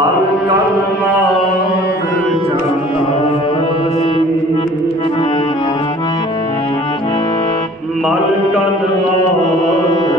ਮਨ ਕਲ ਮਾਤ ਜਾਸੀ ਮਨ ਕਲ ਮਾਤ